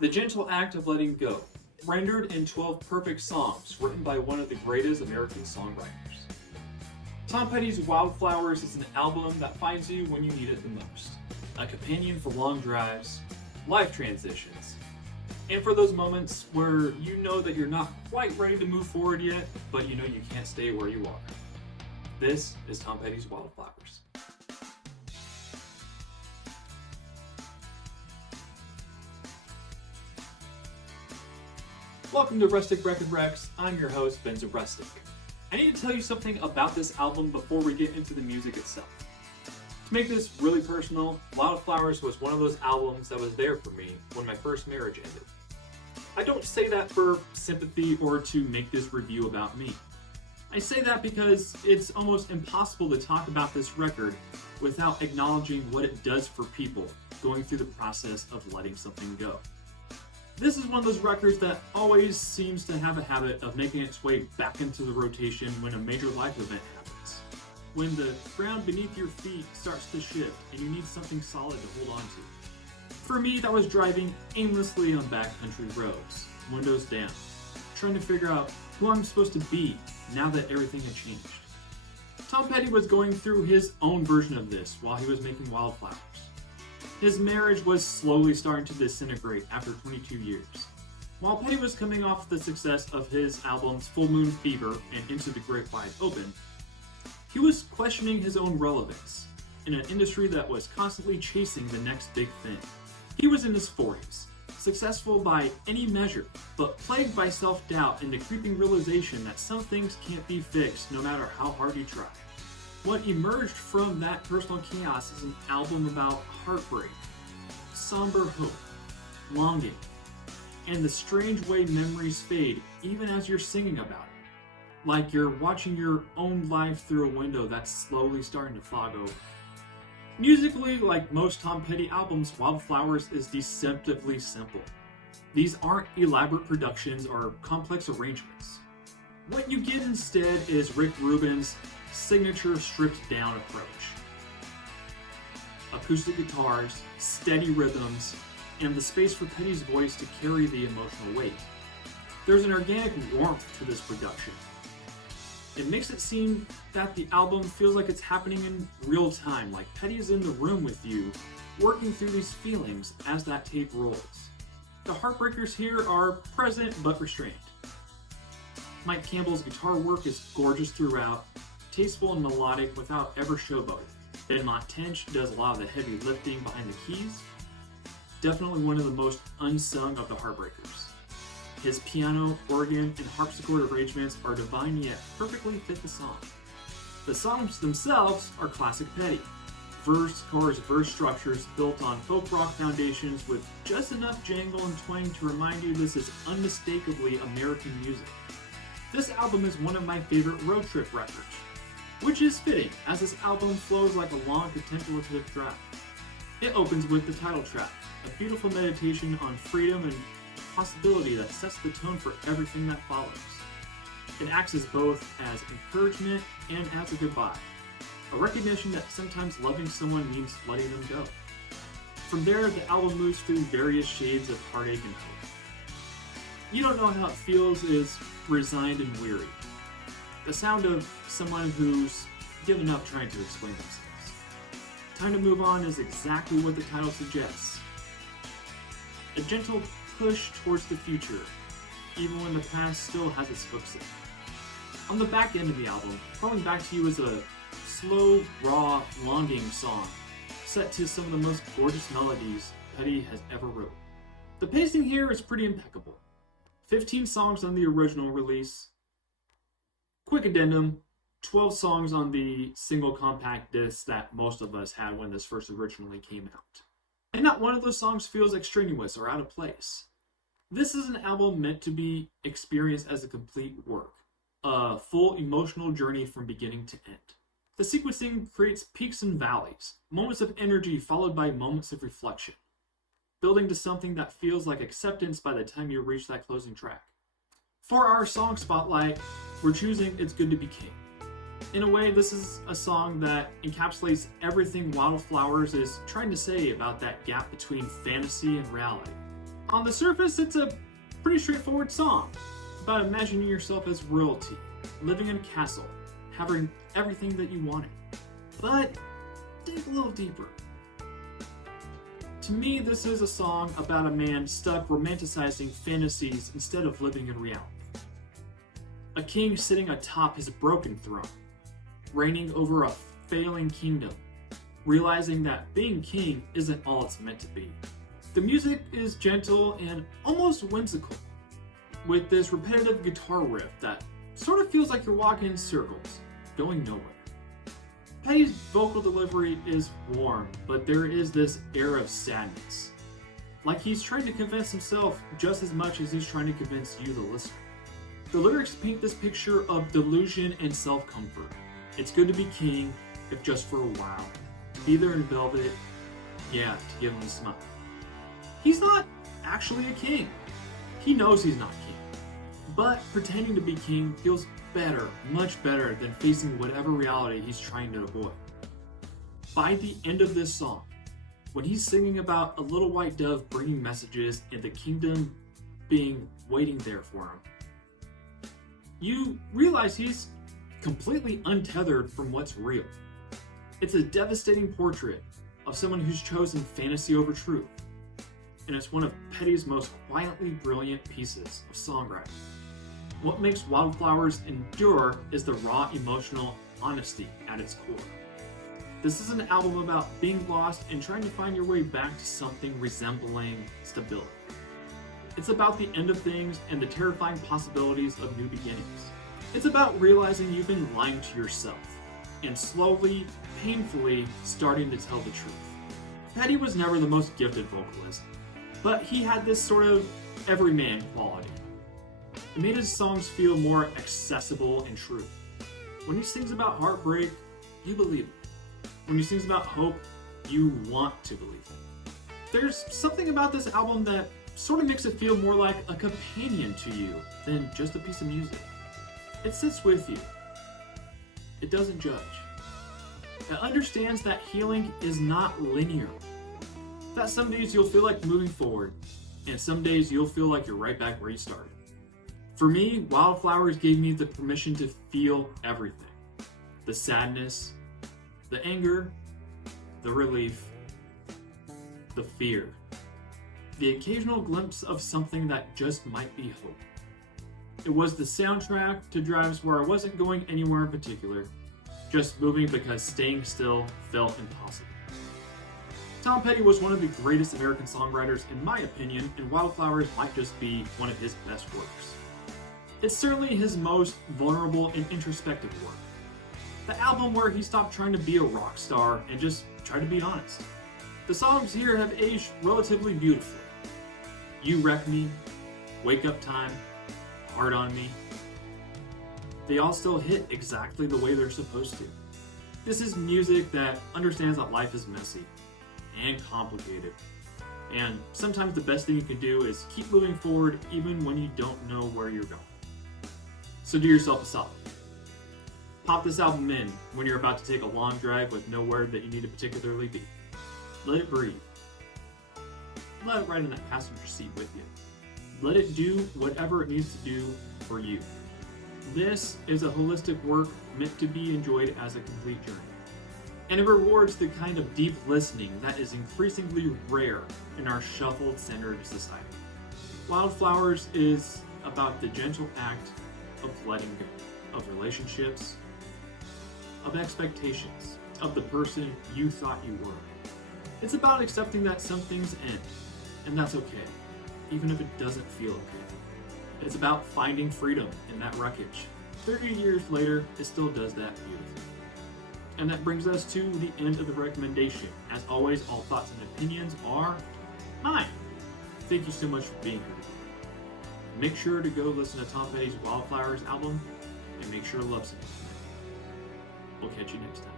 The gentle act of letting go, rendered in 12 perfect songs written by one of the greatest American songwriters. Tom Petty's Wildflowers is an album that finds you when you need it the most. A companion for long drives, life transitions, and for those moments where you know that you're not quite ready to move forward yet, but you know you can't stay where you are. This is Tom Petty's Wildflowers. Welcome to Rustic Record Rex. I'm your host, Ben Rustic. I need to tell you something about this album before we get into the music itself. To make this really personal, Wildflowers was one of those albums that was there for me when my first marriage ended. I don't say that for sympathy or to make this review about me. I say that because it's almost impossible to talk about this record without acknowledging what it does for people going through the process of letting something go. This is one of those records that always seems to have a habit of making its way back into the rotation when a major life event happens. When the ground beneath your feet starts to shift and you need something solid to hold on to. For me, that was driving aimlessly on backcountry roads, windows down, trying to figure out who I'm supposed to be now that everything had changed. Tom Petty was going through his own version of this while he was making Wildflowers. His marriage was slowly starting to disintegrate after 22 years. While Petty was coming off the success of his albums Full Moon Fever and Into the Great Wide Open, he was questioning his own relevance in an industry that was constantly chasing the next big thing. He was in his 40s, successful by any measure, but plagued by self-doubt and the creeping realization that some things can't be fixed no matter how hard you try. What emerged from that personal chaos is an album about heartbreak, somber hope, longing, and the strange way memories fade even as you're singing about it. Like you're watching your own life through a window that's slowly starting to fog over. Musically, like most Tom Petty albums, Wildflowers is deceptively simple. These aren't elaborate productions or complex arrangements. What you get instead is Rick Rubin's signature stripped down approach. Acoustic guitars, steady rhythms, and the space for Petty's voice to carry the emotional weight. There's an organic warmth to this production. It makes it seem that the album feels like it's happening in real time, like Petty is in the room with you, working through these feelings as that tape rolls. The heartbreakers here are present but restrained. Mike Campbell's guitar work is gorgeous throughout, tasteful and melodic without ever showboating. Ben Montench does a lot of the heavy lifting behind the keys. Definitely one of the most unsung of the Heartbreakers. His piano, organ, and harpsichord arrangements are divine yet perfectly fit the song. The songs themselves are classic Petty. Verse, chorus, verse structures built on folk rock foundations with just enough jangle and twang to remind you this is unmistakably American music. This album is one of my favorite road trip records, which is fitting as this album flows like a long contemplative drive. It opens with the title track, a beautiful meditation on freedom and possibility that sets the tone for everything that follows. It acts as both as encouragement and as a goodbye, a recognition that sometimes loving someone means letting them go. From there, the album moves through various shades of heartache and hope. You Don't Know How It Feels is resigned and weary. The sound of someone who's given up trying to explain themselves. Time to Move On is exactly what the title suggests. A gentle push towards the future, even when the past still has its hooks in. On the back end of the album, Crawling Back to You is a slow, raw, longing song, set to some of the most gorgeous melodies Petty has ever wrote. The pacing here is pretty impeccable. 15 songs on the original release. Quick addendum, 12 songs on the single compact disc that most of us had when this first originally came out. And not one of those songs feels extraneous or out of place. This is an album meant to be experienced as a complete work, a full emotional journey from beginning to end. The sequencing creates peaks and valleys, moments of energy followed by moments of reflection, building to something that feels like acceptance by the time you reach that closing track. For our song spotlight, we're choosing It's Good to Be King. In a way, this is a song that encapsulates everything Wildflowers is trying to say about that gap between fantasy and reality. On the surface, it's a pretty straightforward song about imagining yourself as royalty, living in a castle, having everything that you wanted. But dig a little deeper. To me, this is a song about a man stuck romanticizing fantasies instead of living in reality. A king sitting atop his broken throne, reigning over a failing kingdom, realizing that being king isn't all it's meant to be. The music is gentle and almost whimsical, with this repetitive guitar riff that sort of feels like you're walking in circles, going nowhere. Petty's vocal delivery is warm, but there is this air of sadness. Like he's trying to convince himself just as much as he's trying to convince you, the listener. The lyrics paint this picture of delusion and self-comfort. It's good to be king, if just for a while. To be there in velvet, yeah, to give him a smile. He's not actually a king. He knows he's not king. But pretending to be king feels better, much better than facing whatever reality he's trying to avoid. By the end of this song, when he's singing about a little white dove bringing messages and the kingdom being waiting there for him, you realize he's completely untethered from what's real. It's a devastating portrait of someone who's chosen fantasy over truth, and it's one of Petty's most quietly brilliant pieces of songwriting. What makes Wildflowers endure is the raw emotional honesty at its core. This is an album about being lost and trying to find your way back to something resembling stability. It's about the end of things and the terrifying possibilities of new beginnings. It's about realizing you've been lying to yourself and slowly, painfully starting to tell the truth. Petty was never the most gifted vocalist, but he had this sort of everyman quality. It made his songs feel more accessible and true. When he sings about heartbreak, you believe it. When he sings about hope, you want to believe it. There's something about this album that sort of makes it feel more like a companion to you than just a piece of music. It sits with you. It doesn't judge. It understands that healing is not linear. That some days you'll feel like moving forward, and some days you'll feel like you're right back where you started. For me, Wildflowers gave me the permission to feel everything. The sadness, the anger, the relief, the fear. The occasional glimpse of something that just might be hope. It was the soundtrack to drives where I wasn't going anywhere in particular, just moving because staying still felt impossible. Tom Petty was one of the greatest American songwriters in my opinion, and Wildflowers might just be one of his best works. It's certainly his most vulnerable and introspective work. The album where he stopped trying to be a rock star and just tried to be honest. The songs here have aged relatively beautifully. You Wreck Me, Wake Up Time, Hard on Me. They all still hit exactly the way they're supposed to. This is music that understands that life is messy and complicated. And sometimes the best thing you can do is keep moving forward even when you don't know where you're going. So do yourself a solid. Pop this album in when you're about to take a long drive with nowhere that you need to particularly be. Let it breathe. Let it ride in that passenger seat with you. Let it do whatever it needs to do for you. This is a holistic work meant to be enjoyed as a complete journey. And it rewards the kind of deep listening that is increasingly rare in our shuffled-centered society. Wildflowers is about the gentle act of letting go, of relationships, of expectations, of the person you thought you were. It's about accepting that some things end, and that's okay, even if it doesn't feel okay. It's about finding freedom in that wreckage. 30 years later, it still does that beautifully. And that brings us to the end of the recommendation. As always, all thoughts and opinions are mine. Thank you so much for being here today. Make sure to go listen to Tom Petty's Wildflowers album, and make sure to love something. We'll catch you next time.